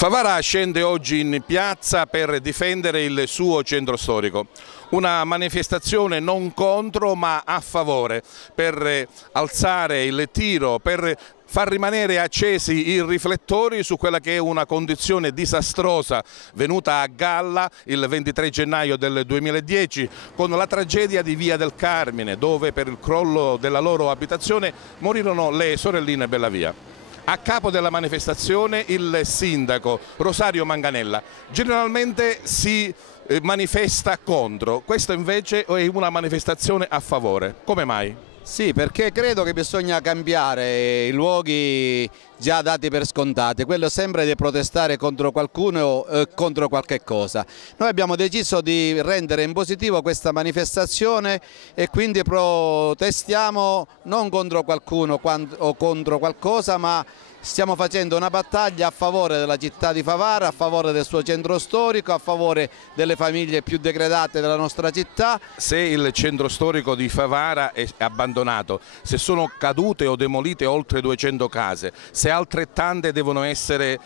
Favara scende oggi in piazza per difendere il suo centro storico. Una manifestazione non contro ma a favore, per alzare il tiro, per far rimanere accesi i riflettori su quella che è una condizione disastrosa venuta a galla il 23 gennaio del 2010 con la tragedia di Via del Carmine, dove per il crollo della loro abitazione morirono le sorelline Bellavia. A capo della manifestazione il sindaco Rosario Manganella. Generalmente si manifesta contro, questa invece è una manifestazione a favore. Come mai? Sì, perché credo che bisogna cambiare i luoghi già dati per scontati, quello sempre di protestare contro qualcuno o contro qualche cosa. Noi abbiamo deciso di rendere in positivo questa manifestazione e quindi protestiamo non contro qualcuno o contro qualcosa, ma stiamo facendo una battaglia a favore della città di Favara, a favore del suo centro storico, a favore delle famiglie più degradate della nostra città. Se il centro storico di Favara è abbandonato, se sono cadute o demolite oltre 200 case, se altrettante devono essere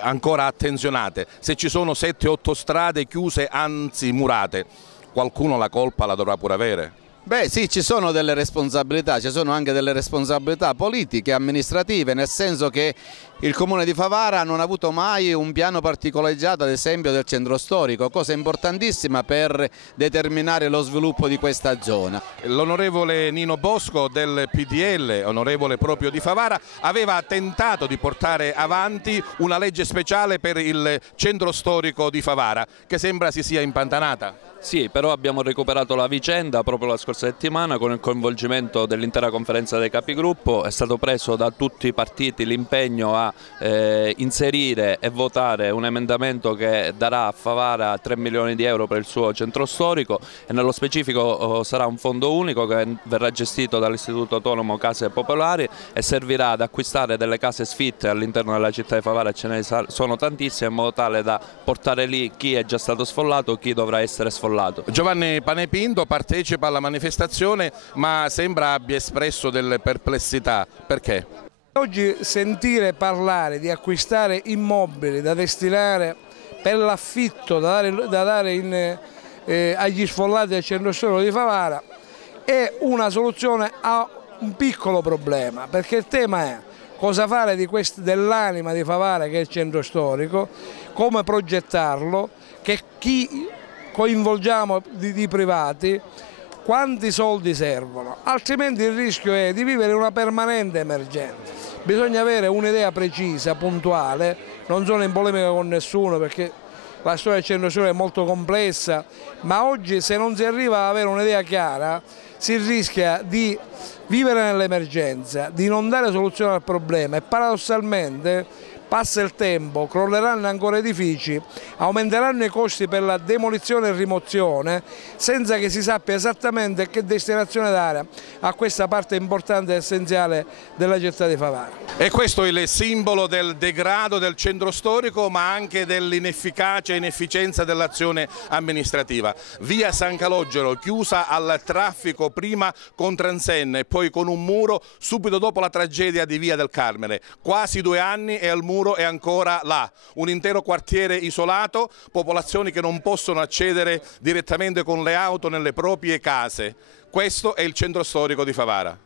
ancora attenzionate, se ci sono 7-8 strade chiuse, anzi murate, qualcuno la colpa la dovrà pure avere. Beh sì, ci sono delle responsabilità, ci sono anche delle responsabilità politiche, amministrative, nel senso che il Comune di Favara non ha avuto mai un piano particolareggiato, ad esempio, del centro storico, cosa importantissima per determinare lo sviluppo di questa zona. L'onorevole Nino Bosco del PDL, onorevole proprio di Favara, aveva tentato di portare avanti una legge speciale per il centro storico di Favara, che sembra si sia impantanata. Sì, però abbiamo recuperato la vicenda proprio la scorsa settimana con il coinvolgimento dell'intera conferenza dei capigruppo. È stato preso da tutti i partiti l'impegno a inserire e votare un emendamento che darà a Favara 3 milioni di euro per il suo centro storico e nello specifico sarà un fondo unico che verrà gestito dall'Istituto Autonomo Case Popolari e servirà ad acquistare delle case sfitte all'interno della città di Favara, ce ne sono tantissime, in modo tale da portare lì chi è già stato sfollato, chi dovrà essere sfollato. Giovanni Panepinto partecipa alla manifestazione ma sembra abbia espresso delle perplessità. Perché? Oggi sentire parlare di acquistare immobili da destinare per l'affitto, da dare agli sfollati del centro storico di Favara è una soluzione a un piccolo problema, perché il tema è cosa fare dell'anima di Favara, che è il centro storico, come progettarlo, che chi coinvolgiamo di privati, quanti soldi servono, altrimenti il rischio è di vivere una permanente emergenza. Bisogna avere un'idea precisa, puntuale, non sono in polemica con nessuno perché la storia del centro storico è molto complessa, ma oggi se non si arriva ad avere un'idea chiara si rischia di vivere nell'emergenza, di non dare soluzione al problema e paradossalmente passa il tempo, crolleranno ancora edifici, aumenteranno i costi per la demolizione e rimozione senza che si sappia esattamente che destinazione dare a questa parte importante e essenziale della città di Favara. E questo è il simbolo del degrado del centro storico ma anche dell'inefficacia e inefficienza dell'azione amministrativa. Via San Calogero chiusa al traffico prima con transenne e poi con un muro subito dopo la tragedia di Via del Carmine. Quasi 2 anni e al muro è ancora là, un intero quartiere isolato, popolazioni che non possono accedere direttamente con le auto nelle proprie case. Questo è il centro storico di Favara.